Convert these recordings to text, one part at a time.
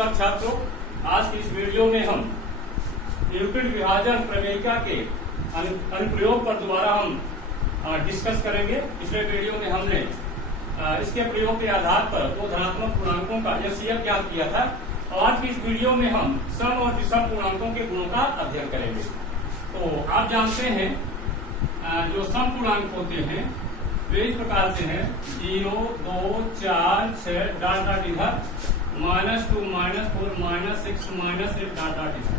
नमस्कार छात्रों, आज की इस वीडियो में हम यूक्लिड विभाजन प्रमेयिका के अनुप्रयोग पर दोबारा हम डिस्कस करेंगे। पिछले वीडियो में हमने इसके प्रयोग के आधार पर दो धनात्मक पूर्णांकों का एचसीएफ ज्ञात किया था और आज की इस वीडियो में हम सम और विषम पूर्णांकों के गुणों का अध्ययन करेंगे। तो आप जानते हैं जो सम पूर्णांक होते हैं वे इस प्रकार से हैं 0, 2, 4, 6 डॉट डॉट इधर -2, -4, -6, -8 डॉट डॉट इधर।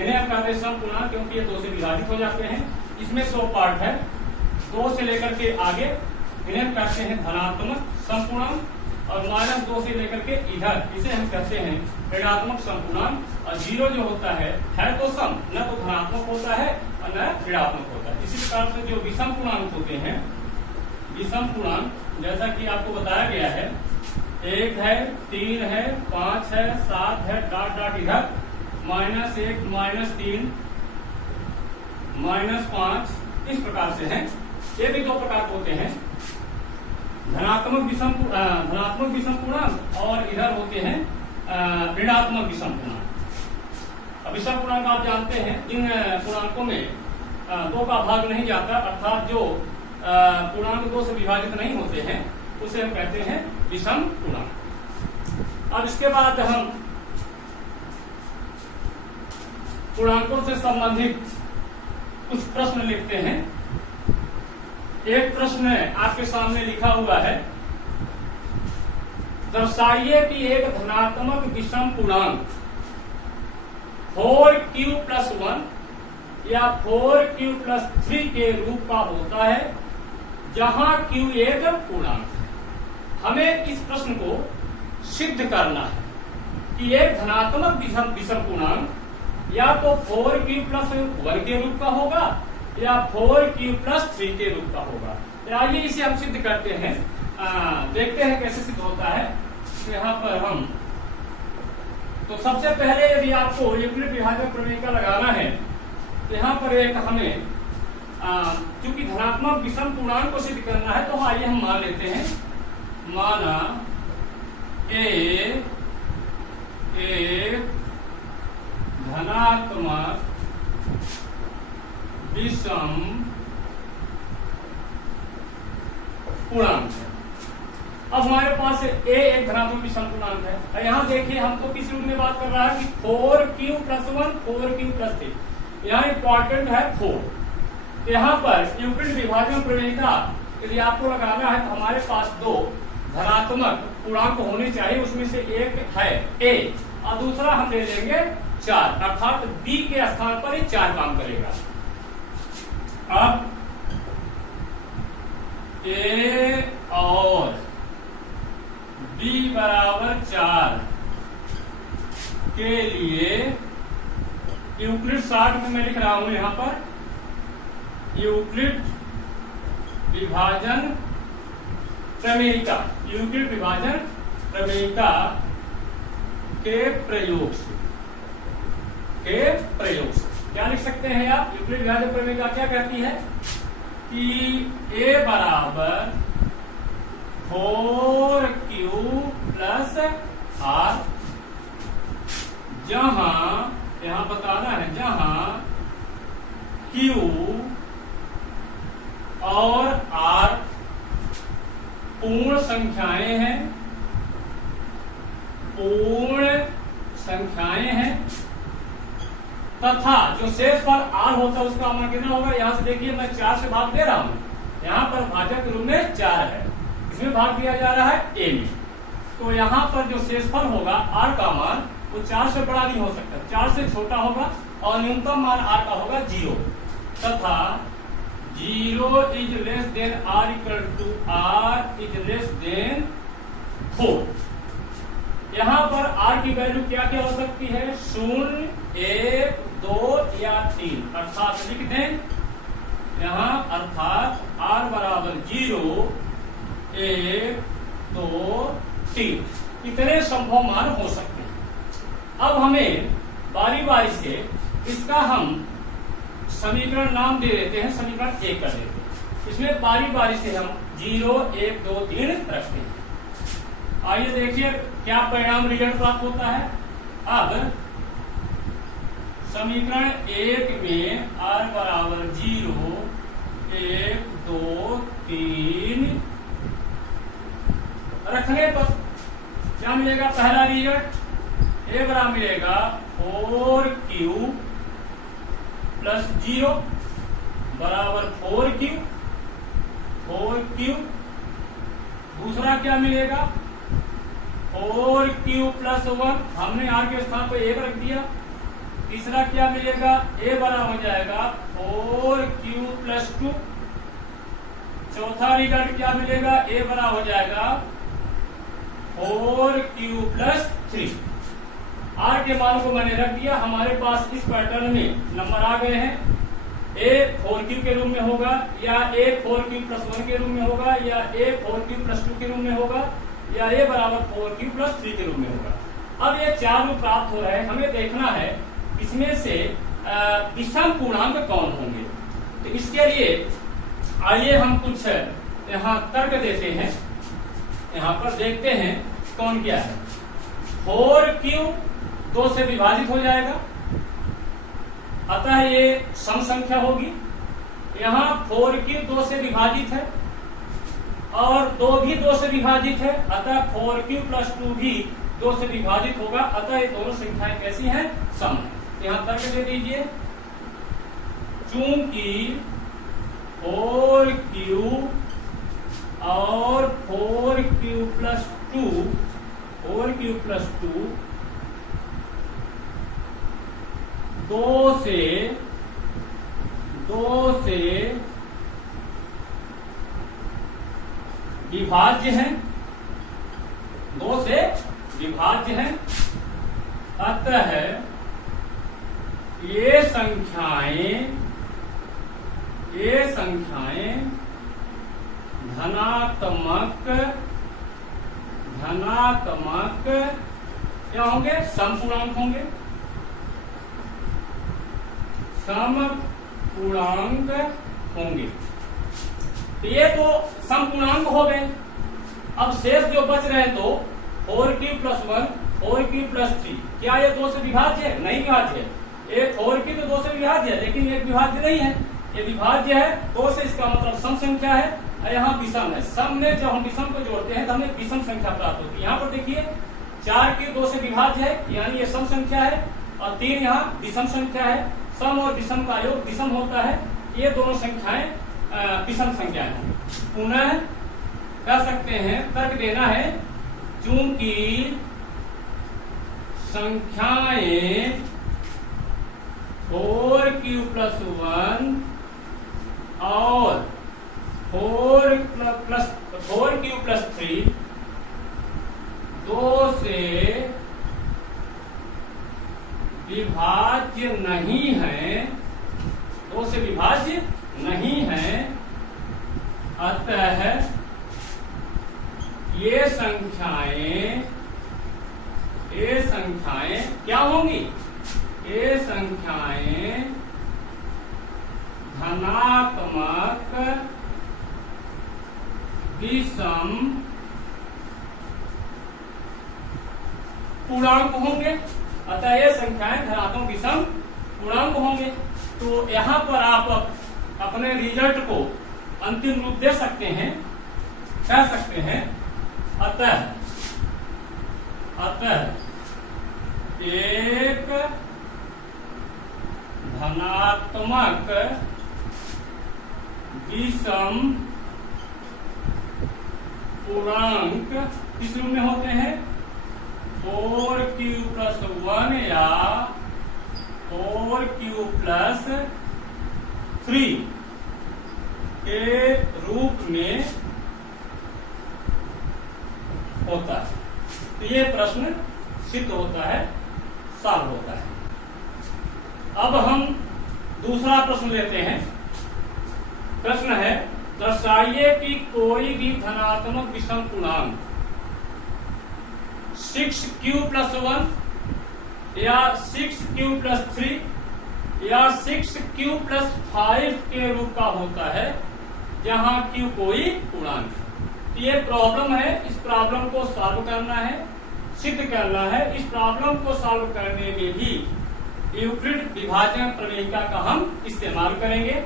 इन्हें हम कहते हैं सम पूर्णांक क्योंकि ये 2 से विभाजित हो जाते हैं। इसमें 100 पार्ट है, 2 से लेकर के आगे इन्हें हम कहते हैं धनात्मक सम पूर्णांक और -2 से लेकर के इधर इसे हम कहते हैं ऋणात्मक सम पूर्णांक। और 0 जो होता है तो सम, न तो धनात्मक होता है और न ऋणात्मक होता है। इसी प्रकार से जो विषम पूर्णांक होते हैं, विषम पूर्णांक जैसा कि आपको बताया गया है 1 है, 3 है, 5 है, 7 है डॉट डॉट इधर -1, -3, -5 इस प्रकार से हैं। ये भी 2 प्रकार होते हैं, धनात्मक विषम पूर्णांक और इधर होते हैं ऋणात्मक विषम पूर्णांक। विषम पूर्णांक आप जानते हैं जिन पूर्णांकों में 2 का भाग नहीं जाता, अर्थात जो पूर्णांक 2 से विभाजित नहीं होते हैं उसे हम कहते हैं विषम पूर्णांक। अब इसके बाद हम पूर्णांकों से संबंधित कुछ प्रश्न लिखते हैं। एक प्रश्न आपके सामने लिखा हुआ है, दर्शाइए कि एक धनात्मक विषम पूर्णांक 4q+1 या 4q+3 के रूप का होता है जहां q एक पूर्णांक है। हमें इस प्रश्न को सिद्ध करना है कि एक धनात्मक विषम पूर्णांक या तो 4q+1 के रूप का होगा या 4q+3 के रूप का होगा। आइए इसे हम सिद्ध करते हैं, देखते हैं कैसे सिद्ध होता है। यहाँ पर हम तो सबसे पहले यदि आपको यूक्लिड विभाजन प्रमेयिका लगाना है तो यहाँ पर एक हमें क्योंकि धनात्मक विषम पूर्णांक को सिद्ध करना है तो आइए हम मान लेते हैं, माना एक धनात्मक विषम पूर्णांक है। अब हमारे पास एक धनात्मक विषम पूर्णांक है। यहाँ देखिए हम तो किस रूप में बात कर रहा है कि 4q+1 4q+3। यहाँ इंपॉर्टेंट है 4। यहाँ पर यूक्लिड विभाजन प्रमेयिका यदि आपको लगाना है तो हमारे पास 2 धनात्मक पूर्णांक होने चाहिए, उसमें से एक है a और दूसरा हम ले लेंगे 4, अर्थात b के स्थान पर 4 काम करेगा। अब a और b बराबर 4 के लिए यूक्लिड 60 में मैं लिख रहा हूं यहां पर यूक्लिड विभाजन प्रमेयिका, यूक्लिड विभाजन प्रमेयिका के प्रयोग से क्या लिख सकते हैं आप? यूक्लिड विभाजन प्रमेयिका क्या कहती है कि a बराबर 4q+r, जहां यहां बताना है जहां q और r पूर्ण संख्याएं हैं तथा जो शेषफल r होता है उसका मान कितना होगा? यहां से देखिए मैं 4 से भाग दे रहा हूं, यहाँ पर भाजक के रूप में 4 है, इसमें भाग दिया जा रहा है a में। तो यहाँ पर जो शेषफल होगा r का मान वो 4 से बड़ा नहीं हो सकता, 4 से छोटा होगा और न्यूनतम मान r का होगा 0 तथा 0 is less than r equal to r is less than 4। यहाँ पर r की वैल्यू क्या क्या हो सकती है? 0, 1, 2 या 3, अर्थात लिख दें यहाँ, अर्थात r बराबर 0, 1, 2, 3 इतने संभव मान हो सकते हैं। अब हमें बारी बारी से इसका हम समीकरण नाम दे देते हैं, समीकरण 1 कर देते हैं। इसमें बारी बारी से हम 0, 1, 2, 3 रखते हैं। आइए देखिए क्या परिणाम रिजल्ट प्राप्त होता है। अब समीकरण 1 में r बराबर 0, 1, 2, 3 रखने पर क्या मिलेगा? पहला रिजल्ट a बराबर मिलेगा 4q प्लस 0 बराबर 4q। दूसरा क्या मिलेगा? 4q प्लस 1, हमने r के स्थान पर 1 रख दिया। तीसरा क्या मिलेगा? a बराबर हो जाएगा 4q प्लस 2। चौथा रिजल्ट क्या मिलेगा? a बराबर हो जाएगा 4q प्लस 3। r के मान को मैंने रख दिया। हमारे पास इस पैटर्न में नंबर आ गए हैं। a 4q के रूप में होगा, या a 4q प्लस 1 के रूप में होगा, या a 4q प्लस 2 के रूप में होगा, या a बराबर 4q प्लस 3 के रूप में होगा। अब ये चार रूप प्राप्त हो रहे हैं। हमें देखना है इसमें से विषम पूर्णांक कौन होंगे। तो इसके लिए आइए हम कुछ यहाँ तर्क देते हैं। यहाँ पर देखते हैं कौन क्या है। 4q 2 से विभाजित हो जाएगा, अतः ये सम संख्या होगी। यहाँ 4q 2 से विभाजित है और 2 भी 2 से विभाजित है, अतः 4q प्लस 2 भी 2 से विभाजित होगा। अतः ये दोनों संख्याएं कैसी हैं? सम है। यहाँ तर्क दे दीजिए। चूंकि 4q और 4q प्लस 2 2 से विभाज्य है, 2 से विभाज्य है, अतः ये संख्याएं धनात्मक क्या होंगे? समपूर्णांक होंगे। समपूर्णांक होंगे। तो ये तो समपूर्णांक हो गए। अब शेष जो बच रहे हैं तो 4q प्लस 1, 4q प्लस 3, क्या ये 2 से विभाज्य है? नहीं विभाज्य है। ये 4q तो 2 से विभाज्य है, लेकिन ये विभाज्य नहीं है। ये विभाज्य है 2 से, इसका मतलब सम संख्या है। यहाँ विषम है। सम में जब हम विषम को जोड़ते हैं तो हमें विषम संख्या प्राप्त होती है। यहाँ पर देखिए 4q 2 से विभाज्य है, यानी ये सम संख्या है, और 3 यहाँ विषम संख्या है। सम और विषम का योग विषम होता है। ये दोनों संख्याएं विषम संख्याएं हैं। पुनः कह सकते हैं, तर्क देना है, चूंकि संख्याएं 4q प्लस 1 और 4q प्लस 3 2 से विभाज्य नहीं है, 2 से विभाज्य नहीं है, अतः ये संख्याएं क्या होंगी? ये संख्याएं धनात्मक विषम पूर्णांक होंगे। अतः ये संख्याएं धनात्मक विषम पूर्णांक होंगे। तो यहाँ पर आप अपने रिजल्ट को अंतिम रूप दे सकते हैं, कह सकते हैं, अतः एक धनात्मक विषम पूर्णांक किस रूप में होते हैं? 4q प्लस 1 या 4q प्लस 3 के रूप में होता है। तो ये प्रश्न सिद्ध होता है, सॉल्व होता है। अब हम दूसरा प्रश्न लेते हैं। प्रश्न है, दर्शाइए कि कोई भी धनात्मक विषम पूर्णांक 6q प्लस 1 या 6q प्लस 3 या 6q प्लस 5 के रूप का होता है, जहां q कोई पूर्णांक है। ये प्रॉब्लम है, इस प्रॉब्लम को सॉल्व करना है। सिद्ध करना है। इस प्रॉब्लम को सॉल्व करने में भी यूक्लिड विभाजन प्रमेयिका का हम इस्तेमाल करेंगे।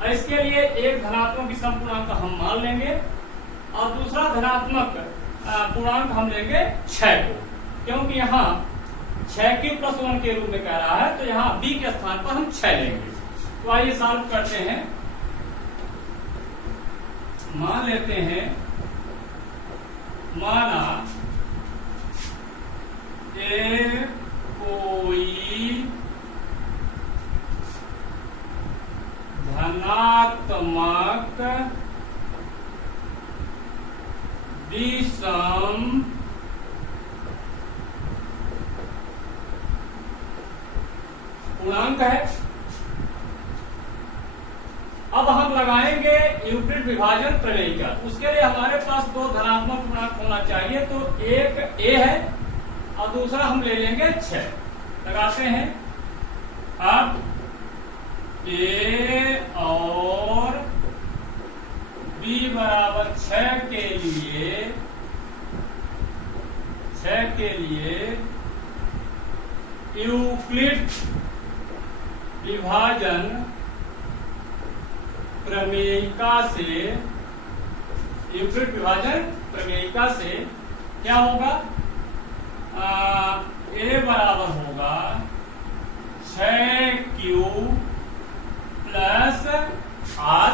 और इसके लिए एक धनात्मक विषम पूर्णांक हम मान लेंगे और दूसरा धनात्मक पूर्णांक हम लेंगे 6 को, क्योंकि यहाँ 6q+1 के रूप में कह रहा है, तो यहाँ b के स्थान पर हम 6 लेंगे। तो आइए सॉल्व करते हैं। मान लेते हैं, माना ए कोई धनात्मक विषम पूर्णांक है। अब हम लगाएंगे यूक्लिड विभाजन प्रमेयिका। उसके लिए हमारे पास दो धनात्मक पूर्णांक होना चाहिए, तो एक a है और दूसरा हम ले लेंगे 6। लगाते हैं। अब a और b बराबर 6 के लिए यूक्लिड विभाजन प्रमेयिका से क्या होगा? a बराबर होगा 6q प्लस r,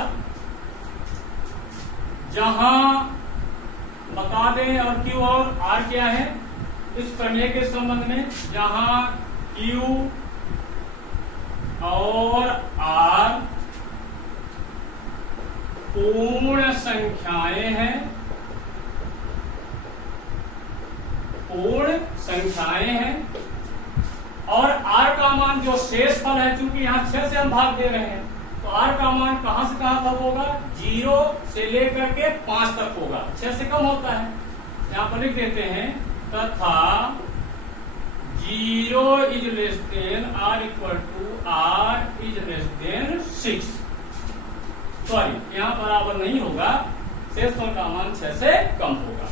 जहां बता दें और q और r क्या है इस प्रमेय के संबंध में, जहां q और r पूर्ण संख्याएं हैं और r का मान जो शेष फल है, चूंकि यहाँ 6 से हम भाग दे रहे हैं, तो r का मान कहां से कहां तक होगा? 0 से लेकर के 5 तक होगा। 6 से कम होता है। यहाँ पर लिख देते हैं, तथा 0 is less than r equal to r is less than 6। Sorry, यहाँ बराबर नहीं होगा, शेष फल का मान 6 से कम होगा।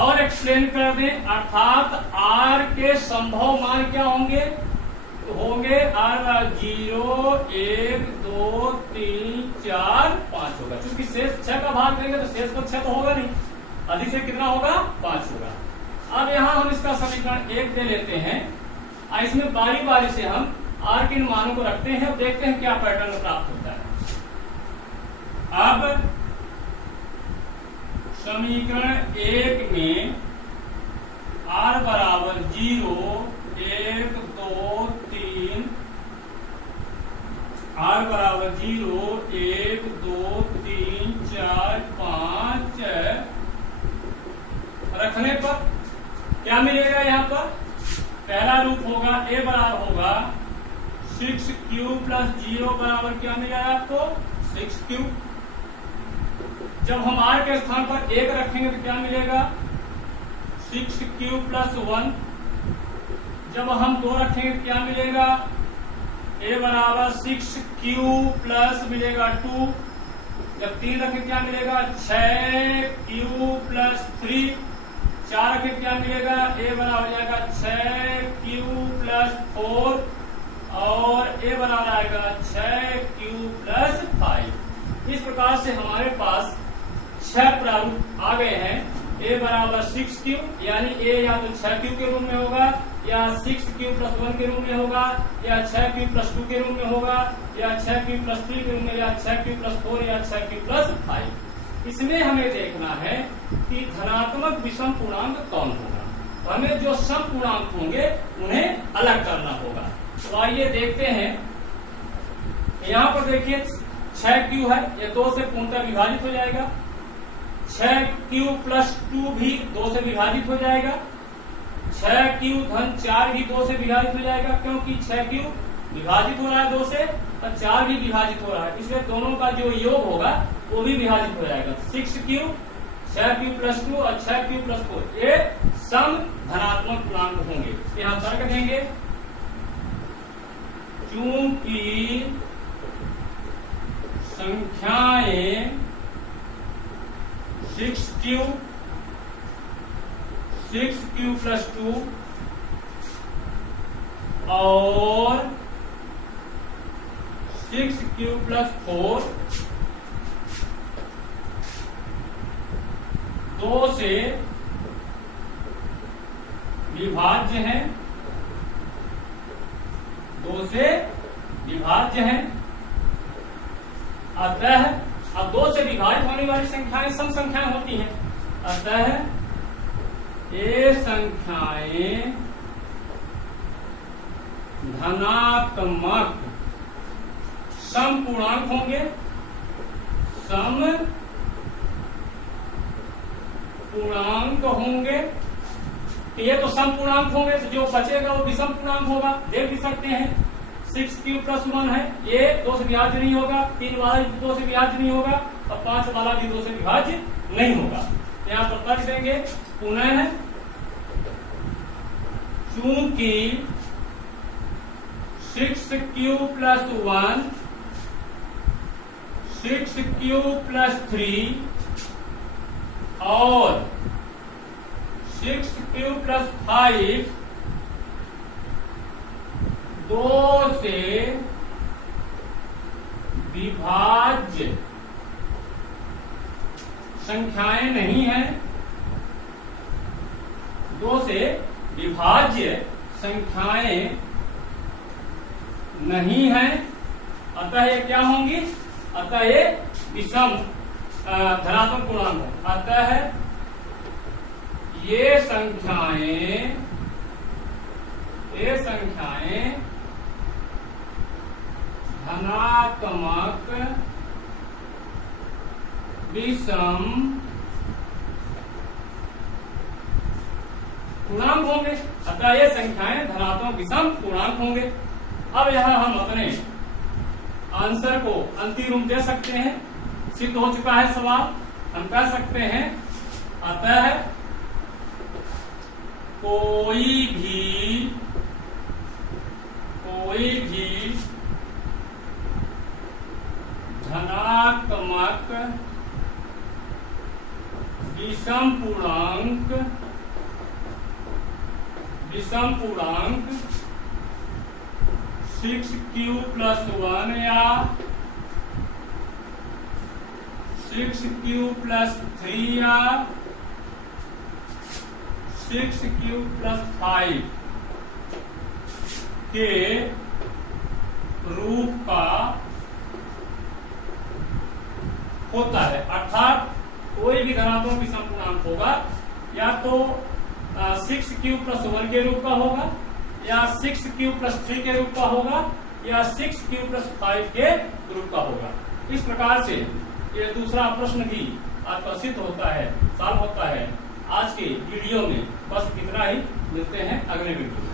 और एक्सप्लेन कर दें, अर्थात r के संभव मान क्या होंगे? तो होंगे r 0, 1, 2, 3, 4, 5 होगा। क्योंकि शेष 6 का भाग देंगे तो शेष को 6 तो होगा नहीं, अधिक से कितना होगा? 5 होगा। अब यहाँ हम इसका समीकरण 1 दे लेते हैं। इसमें बारी बारी से हम r के इन मानों को रखते हैं और देखते हैं क्या पैटर्न प्राप्त होता है। अब समीकरण 1 में r बराबर 0, 1, 2, 3, r बराबर 0, 1, 2, 3, 4, 5 रखने पर क्या मिलेगा? यहाँ पर पहला रूप होगा a बराबर होगा 6q प्लस 0 बराबर क्या मिलेगा आपको? 6q। जब हम r के स्थान पर 1 रखेंगे तो क्या मिलेगा? 6q plus 1। जब हम 2 रखेंगे तो क्या मिलेगा? a बराबर 6q प्लस मिलेगा 2। जब 3 रखें क्या मिलेगा? 6q plus 3। 4 रखें क्या मिलेगा? a बराबर हो जाएगा 6q प्लस 4 और a बराबर आएगा 6q प्लस 5। इस प्रकार से हमारे पास 6 प्रारूप आ गए हैं। a बराबर 6q, यानी a या तो 6q के रूप में होगा, या 6q प्लस 1 के रूप में होगा, या 6q प्लस 2 के रूप में होगा, या 6q प्लस 3 के रूप में, या 6q प्लस 4, या 6q प्लस 5। इसमें हमें देखना है कि धनात्मक विषम पूर्णांक कौन होगा। तो हमें जो सम पूर्णांक होंगे उन्हें अलग करना होगा। तो आइए देखते हैं। यहाँ पर देखिए 6q है, ये 2 से पूर्णतः विभाजित हो जाएगा। 6q प्लस 2 भी 2 से विभाजित हो जाएगा। 6q धन 4 भी 2 से विभाजित हो जाएगा, क्योंकि 6q विभाजित हो रहा है 2 से और 4 भी विभाजित हो रहा है, इसलिए दोनों का जो योग होगा वो भी विभाजित हो जाएगा। 6q, 6q प्लस 2 और 6q प्लस 4 ये सम धनात्मक पूर्णांक होंगे। यहाँ तर्क देंगे, चूंकि संख्याएं 6q, 6q प्लस 2 और 6q प्लस 4 2 से विभाज्य हैं, 2 से विभाज्य हैं। अतः अब 2 से विभाजित होने वाली संख्याएं सम संख्याएं होती हैं, अतः ये संख्याएं धनात्मक सम पूर्णांक होंगे, सम पूर्णांक होंगे। ये तो सम पूर्णांक होंगे, तो जो बचेगा वो विषम पूर्णांक होगा। देख भी सकते हैं 6q प्लस 1 है, ये 2 से विभाज्य नहीं होगा, 3 वाला 2 से विभाज्य नहीं होगा और 5 वाला भी 2 से विभाज्य नहीं होगा। यहाँ पर तर्क देंगे पुनः चूंकि 6q प्लस 1 6q प्लस 3 और 6q प्लस 5 2 से विभाज्य संख्याएं नहीं है, 2 से विभाज्य संख्याएं नहीं है, अतः ये क्या होंगी? अतः ये विषम धनात्मक पूर्णांक हो। अतः ये संख्याएं धनात्मक विषम पूर्णांक होंगे, अतः ये संख्याएं धनात्मक विषम पूर्णांक होंगे। अब यहां हम अपने आंसर को अंतिम रूप दे सकते हैं, सिद्ध हो चुका है सवाल। हम कह सकते हैं अतः कोई भी धनात्मक विषम पूर्णांक 6q प्लस 1 या 6q प्लस 3 या 6q प्लस 5 के रूप का होता है। अर्थात कोई भी धनात्मक विषम पूर्णांक होगा, या तो 6q प्लस 1 के रूप का होगा, या 6q प्लस 3 के रूप का होगा, या 6q प्लस 5 के रूप का होगा। इस प्रकार से ये दूसरा प्रश्न भी आपका सिद्ध होता है, सॉल्व होता है। आज के वीडियो में बस इतना ही, मिलते हैं अगले वीडियो में।